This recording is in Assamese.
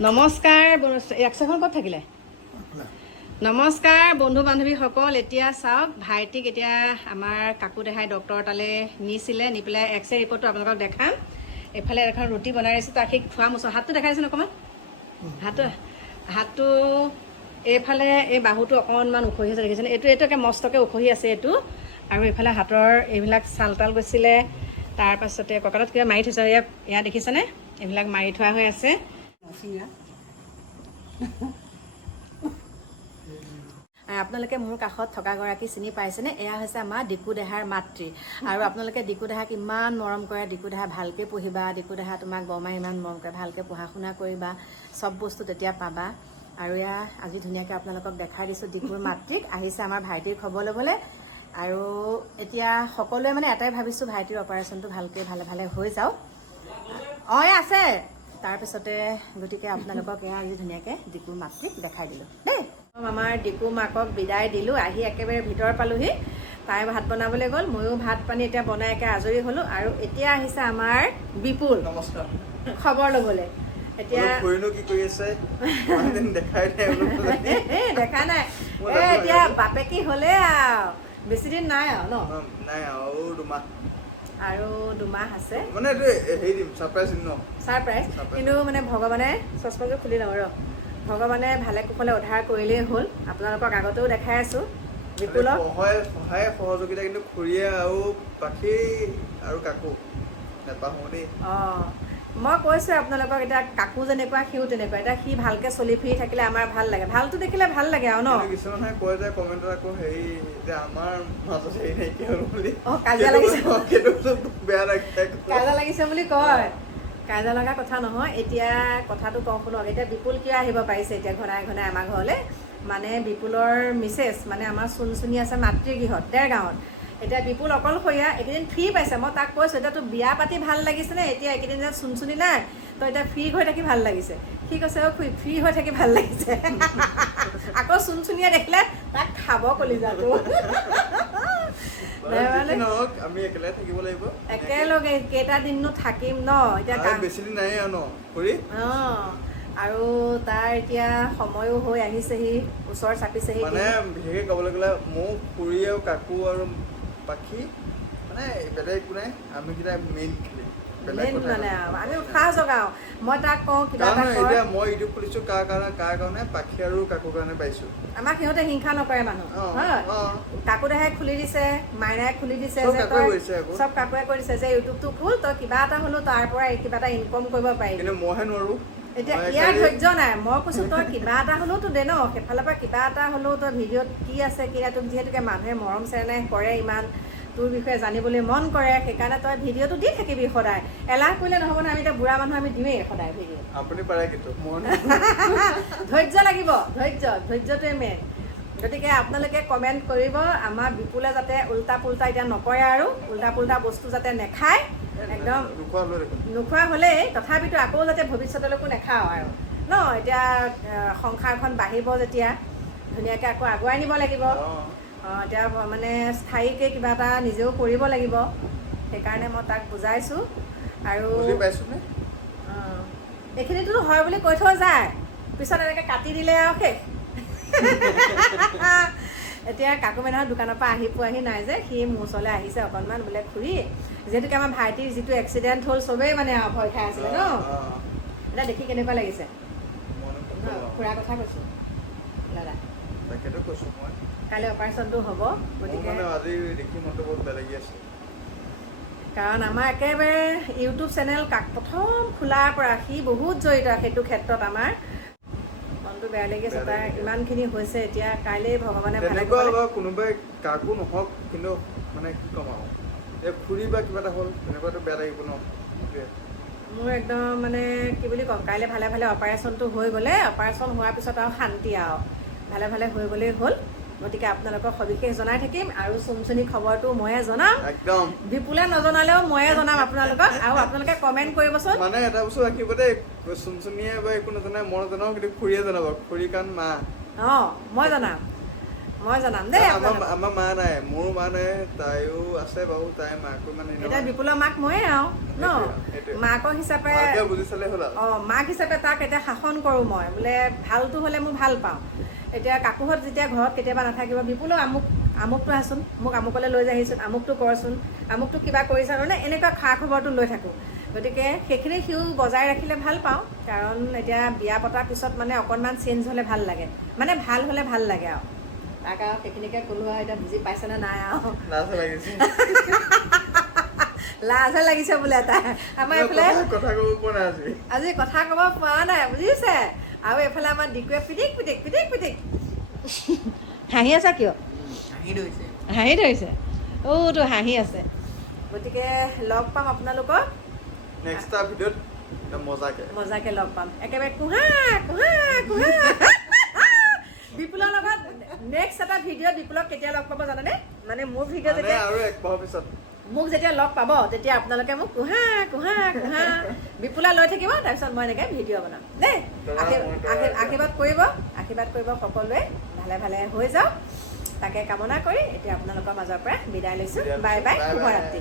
নমস্কাৰ একশখন ক'ত থাকিলে নমস্কাৰ বন্ধু বান্ধৱীসকল এতিয়া চাওক ভাইটিক এতিয়া আমাৰ কাকু দেখাই ডক্টৰ তালৈ নিছিলে নি পেলাই এক্সৰে ৰিপৰ্টটো আপোনালোকক দেখাম এফালে এখন ৰুটি বনাই আহিছোঁ তাক সেই খোৱা মোচা হাতটো দেখাইছোন অকণমান হাতটো এইফালে এই বাহুটো অকণমান উখহি আছে দেখিছেনে এইটো একে মস্তকে উখহি আছে এইটো আৰু এইফালে হাতৰ এইবিলাক চাল তাল গৈছিলে তাৰপাছতে কঁকালত কিবা মাৰি থৈছে এয়া দেখিছেনে এইবিলাক মাৰি থোৱা হৈ আছে আপোনালোকে মোৰ কাষত থকা গৰাকী চিনি পাইছেনে এয়া হৈছে আমাৰ ডিকু দেহাৰ মাতৃ আৰু আপোনালোকে ডিকু দেহাক ইমান মৰম কৰে ডিকু দেহা ভালকৈ পঢ়িবা ডিকু দেহা তোমাক বৰমাই ইমান মৰম কৰে ভালকৈ পঢ়া শুনা কৰিবা চব বস্তু তেতিয়া পাবা আৰু এয়া আজি ধুনীয়াকৈ আপোনালোকক দেখাই দিছোঁ ডিকুৰ মাতৃক আহিছে আমাৰ ভাইটিৰ খবৰ ল'বলৈ আৰু এতিয়া সকলোৱে মানে এটাই ভাবিছোঁ ভাইটিৰ অপাৰেশ্যনটো ভালকৈ ভালে ভালে হৈ যাওক অঁ আছে তাৰপিছতে গতিকে আপোনালোকক এয়া আজি ধুনীয়াকৈ ডিকুৰ মাতৃক দেখাই দিলোঁ দেই আমাৰ ডিকু মাকক বিদায় দিলোঁ আহি একেবাৰে ভিতৰ পালোহি তাই ভাত বনাবলৈ গ'ল ময়ো ভাত পানী এতিয়া বনাই একে আজৰি হ'লোঁ আৰু এতিয়া আহিছে আমাৰ বিপুল নমস্কাৰ খবৰ ল'বলৈ এতিয়া কি কৰি আছে দেখা নাই এতিয়া বাপেকি হ'লে আৰু বেছি দিন নাই আৰু ন নাই আৰু দুমাহ আৰু দুমাহ আছে মানে হেৰি দিম ছাৰপ্ৰাইজ কিন্তু মানে ভগৱানে চশমাযোৰ খুলি লওঁ ৰ ভগৱানে ভালে কুশলে উদ্ধাৰ কৰিলেই হ'ল আপোনালোকক আগতেও দেখাই আছোঁ বিপুলক সহায় সহযোগিতা কিন্তু খুৰীয়ে আৰু বাকী আৰু কাকু নাপাহোঁ দেই অঁ মই কৈছোঁ আপোনালোকক এতিয়া কাকু যেনেকুৱা সিও তেনেকুৱা এতিয়া সি ভালকৈ চলি ফুৰি থাকিলে আমাৰ ভাল লাগে ভালটো দেখিলে ভাল লাগে আৰু ন কিছুমানে কয় যে কমেণ্টত আকৌ হেৰি যে আমাৰ মাজত হেৰি নাইকিয়া হ'ল বুলি অঁ কাজিয়া লাগিছে বেয়া লাগে কাজিয়া লাগিছে বুলি কয় কাজিয়া লগা কথা নহয় এতিয়া কথাটো কওঁ শুনক এতিয়া বিপুল কিয় আহিব পাৰিছে এতিয়া ঘনাই ঘনাই আমাৰ ঘৰলৈ মানে বিপুলৰ মিছেছ মানে আমাৰ চুনচুনি আছে মাতৃগৃহত দেৰগাঁৱত এতিয়া বিপুল অকলশৰীয়া এইকেইদিন ফ্ৰী পাইছে মই তাক কৈছোঁ এতিয়া তোৰ বিয়া পাতি ভাল লাগিছেনে এতিয়া এইকেইদিন যে চুনচুনি নাই তই এতিয়া ফ্ৰী হৈ থাকি ভাল লাগিছে সি কৈছে ফ্ৰী হৈ থাকি ভাল লাগিছে আকৌ চুনচুনিয়ে দেখিলে তাক খাব কলিজাটো আমি একেলগে থাকিব লাগিব একেলগে কেইটা দিননো থাকিম ন এতিয়া বেছি দিন নাই আৰু ন খুৰী অঁ আৰু তাৰ এতিয়া সময়ো হৈ আহিছেহি ওচৰ চাপিছেহি মানে বিশেষকৈ ক'বলৈ গ'লে মোক খুৰী আৰু কাকু আৰু পাখি মানে বেলেগ একো নাই আমি কেইটা মেইন মানে আমি উৎসাহ জগাওঁ মই তাক কওঁ কিবা এটা এতিয়া মই ইউটিউব খুলিছোঁ কাৰ কাৰণে পাখি আৰু কাকুৰ কাৰণে পাইছোঁ আমাক সিহঁতে হিংসা নকৰে মানুহ কাকু দেহাই খুলি দিছে মাইনাই খুলি দিছে যে চব কাকুৱে কৰিছে যে ইউটিউবটো খোল তই কিবা এটা হ'লেও তাৰ পৰা কিবা এটা ইনকম কৰিব পাৰিবি কিন্তু মইহে নোৱাৰোঁ এতিয়া ইয়াৰ ধৈৰ্য নাই মই কৈছোঁ তই কিবা এটা হ'লেওতো দে ন সেইফালৰ পৰা কিবা এটা হ'লেও তই ভিডিঅ'ত কি আছে কি নাই তোক যিহেতুকে মানুহে মৰম চেনেহ কৰে ইমান তোৰ বিষয়ে জানিবলৈ মন কৰে সেইকাৰণে তই ভিডিঅ'টো দি থাকিবি সদায় এলাহ কৰিলে নহ'ব নহয় আমি এতিয়া বুঢ়া মানুহ আমি দিমেই সদায় ভিডিঅ' আপুনি পাৰে কিন্তু ধৈৰ্য লাগিব ধৈৰ্যটোৱে মেইন গতিকে আপোনালোকে কমেণ্ট কৰিব আমাৰ বিপুলে যাতে উল্টা পুল্টা এতিয়া নকৰে আৰু উল্টা পুল্টা বস্তু যাতে নেখায় একদম নোখোৱা হ'লেই তথাপিতো আকৌ যাতে ভৱিষ্যতলৈকো নেখাওঁ আৰু ন এতিয়া সংসাৰখন বাঢ়িব যেতিয়া ধুনীয়াকৈ আকৌ আগুৱাই নিব লাগিব এতিয়া মানে স্থায়ীকৈ কিবা এটা নিজেও কৰিব লাগিব সেইকাৰণে মই তাক বুজাইছোঁ আৰু এইখিনিতো হয় বুলি কৈ থোৱা যায় পিছত এনেকৈ কাটি দিলে আৰু শেষ এতিয়া কাকু মেধাৰ দোকানৰ পৰা আহি পোৱাহি নাই যে সি মোৰ ওচৰলৈ আহিছে অকণমান বোলে খুৰী যিহেতুকে আমাৰ ভাইটিৰ যিটো এক্সিডেণ্ট হ'ল চবেই মানে ভয় খাই আছিলে ন এতিয়া দেখি কেনেকুৱা লাগিছে খুৰাৰ কথা কৈছোঁ দাদা কাইলৈ অপাৰেশ্যনটো হ'ব গতিকে কাৰণ আমাৰ একেবাৰে ইউটিউব চেনেল প্ৰথম খোলাৰ পৰা সি বহুত জড়িত সেইটো ক্ষেত্ৰত আমাৰ মনটো বেয়া লাগি আছে তাৰ ইমানখিনি হৈছে এতিয়া কাইলৈ ভগৱানে কোনোবাই কাকো নহওক কিন্তু মানে কি ক'ম আৰু এই ফুৰি বা কিবা এটা হ'ল তেনেকুৱাতো বেয়া লাগিব ন মোৰ একদম মানে কি বুলি ক'ম কাইলৈ ভালে ভালে অপাৰেশ্যনটো হৈ গ'লে অপাৰেশ্যন হোৱাৰ পিছত আৰু শান্তি আৰু ভালে ভালে হৈ গ'লেই হ'ল গতিকে আপোনালোকক সবিশেষ জনাই থাকিম আৰু চুনচুনি খবৰটো ময়ে জনাম একদম বিপুলে নজনালেও ময়ে জনাম আপোনালোকক আৰু আপোনালোকে কমেণ্ট কৰিবচোন মানে এটা বস্তু ৰাখিব দেই চুনচুনিয়ে বা একো নজনাই মই জনাওঁ কিন্তু খুৰীয়ে জনাব খুৰী কাৰণ মা অঁ মই জনাম মই জনাম দেই আমাৰ মা নাই, মোৰো মা নাই, তাইও আছে বাৰু, তাই মাকো মানে এতিয়া বিপুলৰ মাক ময়ে আৰু ন মাকৰ হিচাপে বুজি চালে হ'ল আৰু। মাক হিচাপে তাক এতিয়া শাসন কৰোঁ মই বোলে ভালটো হ'লে মই ভাল পাওঁ। এতিয়া কাকুহঁত যেতিয়া ঘৰত কেতিয়াবা নাথাকিব বিপুলৰ আমুকটো আছোন, মোক আমুকলৈ লৈ যাহিচোন, আমুকটো কৰচোন, আমুকটো কিবা কৰিছা মানে এনেকুৱা খা খবৰটো লৈ থাকোঁ। গতিকে সেইখিনি সিও বজাই ৰাখিলে ভাল পাওঁ, কাৰণ এতিয়া বিয়া পতাৰ পিছত মানে অকণমান চেঞ্জ হ'লে ভাল লাগে, মানে ভাল হ'লে ভাল লাগে আৰু তাক আৰু সেইখিনিকে ক'লো আৰু এতিয়া বুজি পাইছেনে নাই আৰু লাজহে লাগিছে বোলে তাই। আমাৰ এইফালে কথা ক'ব পৰা নাই আজি কথা ক'ব পৰা নাই বুজিছে। আৰু এইফালে আমাৰ ডিকুৱে পিটিক পিটিক পিটিক পিটিক হাঁহি আছা কিয়? হাঁহি ধৰিছে তো হাঁহি আছে। গতিকে লগ পাম আপোনালোকক নেক্সট ভিডিঅ'ত মজাকে লগ পাম, একেবাৰে কুহা কুহা কুহা বিপুলৰ লগত নেক্সট এটা ভিডিঅ' বিপুলক কেতিয়া লগ পাব জানেনে? মানে মোৰ ভিডিঅ' যেতিয়া আৰু এক মাহৰ পিছত মোক যেতিয়া লগ পাব তেতিয়া আপোনালোকে মোক কুহা কুহা কুহা বিপুলা লৈ থাকিব, তাৰপিছত মই এনেকৈ ভিডিঅ' বনাম দেই। আশীৰ্বাদ কৰিব সকলোৱে ভালে ভালে হৈ যাওক তাকে কামনা কৰি এতিয়া আপোনালোকৰ মাজৰ পৰা বিদায় লৈছোঁ। বাই বাই, শুভৰাত্ৰি।